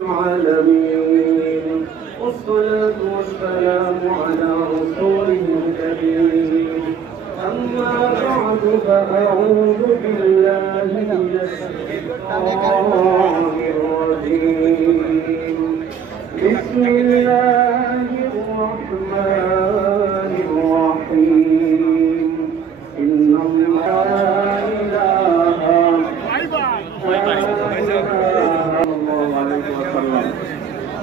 العالمين والصلاة والسلام على رسوله الكريم. أما بعد فأعوذ بالله من الشيطان الرجيم. بسم الله الرحمن الرحيم. إن الله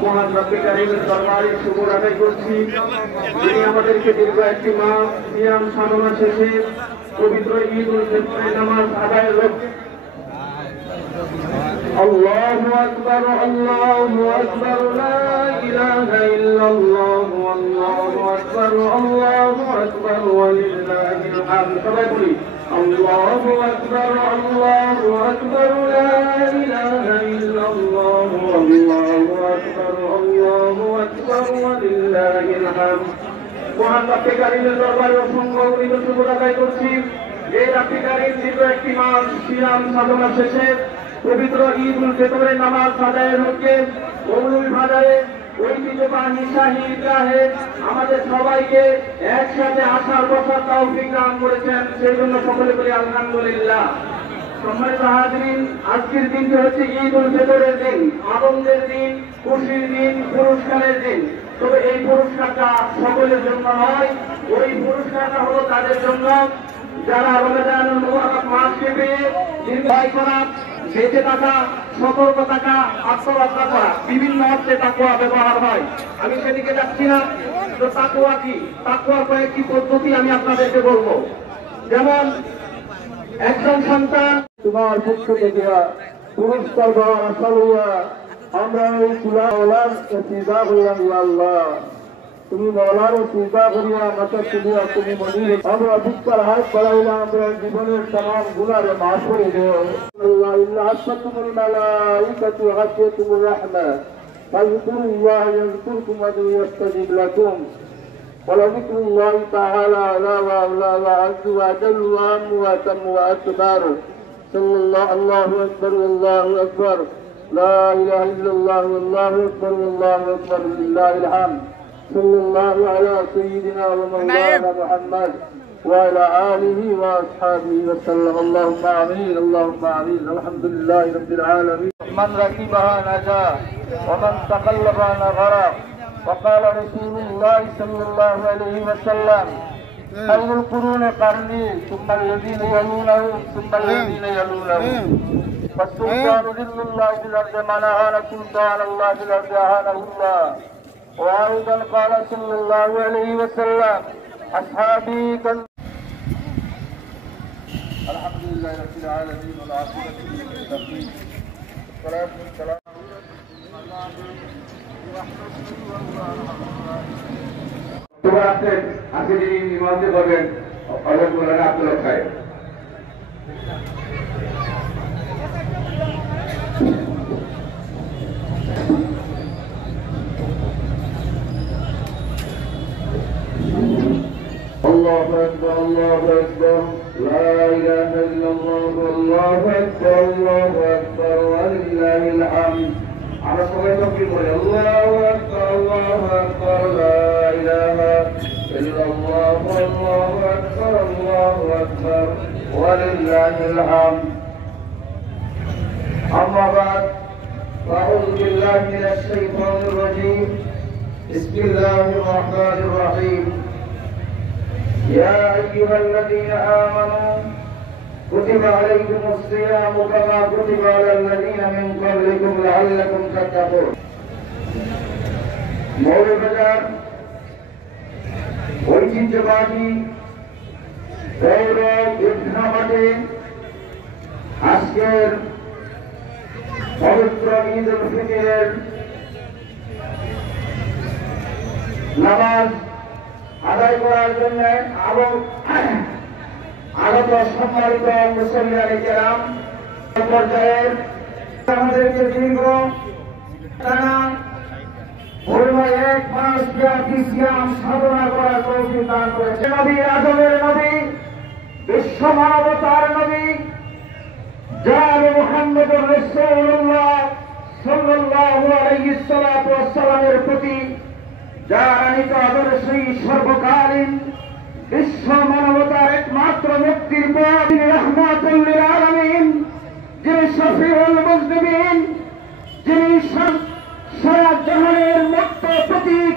মহান রব্বুল কারীমের দরবারে শুকর আদায় করছি, যিনি আমাদেরকে দীর্ঘ একটি মাস সিয়াম সাধনা শেষে পবিত্র ঈদ উল ফিতরের নামাজ আদায়ের লক্ষ্যে আল্লাহু আকবার আল্লাহু আকবার লা ইলাহা ইল্লাল্লাহ আল্লাহু আকবার ওয়া লিল্লাহিল হামদ। সবাই বলি আল্লাহু আকবার লা ইলাহা ইল্লাল্লাহ আল্লাহু আকবার ওয়া লিল্লাহিল হামদ। মহান রব্বুল কারীমের দরবারে অসংখ্য গণিত শুকর আদায় করছি, এই রব্বুল কারীম দীর্ঘ একটি মাস সিয়াম সাধনা শেষে পবিত্র ঈদ উল ফিতরের নামাজ আদায়ের লক্ষ্যে মৌলভী বাজারে ঐতিহ্যবাহী শাহী ঈদগাহে আমাদের সবাইকে একসাথে আসার বসার তৌফিক দান করেছেন, সেই জন্য সকলে বলি আলহামদুলিল্লাহ। সম্মানিত হাজিরিন, আজকের দিনটি হচ্ছে ঈদ উল ফিতরের দিন, আনন্দের দিন, খুশির দিন, পুরস্কারের দিন। তবে এই পুরস্কারটা সকলের জন্য নয়, ওই পুরস্কারটা হলো তাদের জন্য যারা রমজানুল মুবারক মাসকে পেয়ে নির্ভয় করা, বেঁচে থাকা, সতর্ক থাকা, আত্মরক্ষা করা, বিভিন্ন অর্থে তাকওয়া ব্যবহার হয়। আমি সেদিকে যাচ্ছি না। তো তাকওয়া কি, তাকওয়ার কয়েকটি পদ্ধতি আমি আপনাদেরকে বলবো। যেমন একজন সন্তান তোমার পক্ষ থেকে পুরস্কার দেওয়ার আশা লইয়া আমরা এই তুলার চিন্তা করলাম, আল্লাহ তুমি মৌলার চিন্তা করিয়া মাথা তুলিয়া তুমি মনির আমরা ভিক্ষার হাত বাড়াইলাম, আমরা জীবনের তাম গুণারে মাফ করে দেও। আল্লাহুল মালাইকাতু হাফিয়াতুর রাহমাহ ফাযকুরুল্লাহ ইয়াযকুরকুম ওয়া ইয়াস্তাজিব লাকুম ওয়া লাযিকরুল্লাহি তাআলা আলা ওয়া আলা ওয়া আযজু ওয়া জাল্লু ওয়া আমু ওয়া তামু ওয়া আকবার। সাল্লাল্লাহু আল্লাহু আকবার আল্লাহু আকবার লা ইলাহা ইল্লাল্লাহ আল্লাহু আকবার আল্লাহু আকবার লিল্লাহিল হামদ। صلى الله على سيدنا ومولانا محمد وعلى آله وأصحابه وسلم. اللهم آمين اللهم آمين. الحمد لله رب العالمين. من ركبها نجا ومن تقلبها غرق. وقال رسول الله صلى الله عليه وسلم خير القرون قرني ثم الذين يلونهم ثم الذين يلونهم. فالسلطان ذل الله في الأرض من أهان سلطان الله في الأرض أهانه الله. وأيضا قال صلى الله عليه وسلم أصحابي الحمد لله رب العالمين والعاقبة للمتقين والصلاة والسلام আজকে যিনি নিমন্ত্রণ করবেন হযরত মাওলানা আব্দুল হক সাহেব। الله أكبر الله أكبر لا إله إلا الله الله أكبر الله أكبر ولله الحمد. على صلاة الكبر الله أكبر الله أكبر لا إله إلا الله الله أكبر الله أكبر ولله الحمد. أما بعد فأعوذ بالله من الشيطان الرجيم. بسم الله الرحمن الرحيم. يا أيها الذين آمنوا كتب عليكم الصيام كما كتب على الذين من قبلكم لعلكم تتقون. মৌলভীবাজার ঐতিহ্যবাহী গৌরব ঈদগাহ মাঠে আজকের পবিত্র ঈদ উল ফিতরের নামাজ আদায় করার জন্য আগত সম্মানিত মুসলিয়ানে কেরাম পর্যায়ের আমাদেরকে দীর্ঘ টানা এক মাস ব্যাপী সিয়াম সাধনা করার তৌফিক দান করেছে। নবী আদমের নবী, বিশ্ব মানবতার নবী জনাব মুহাম্মদুর রাসূলুল্লাহ সাল্লাল্লাহু আলাইহি প্রমাণিত আদর্শই সর্বকালীন বিশ্ব মানবতার একমাত্র মুক্তির পথ, যিনি রাহমাতুল লিল আলামিন, যিনি শফিউল মুজনিবিন, যিনি সারা জাহানের মুক্ত প্রতীক,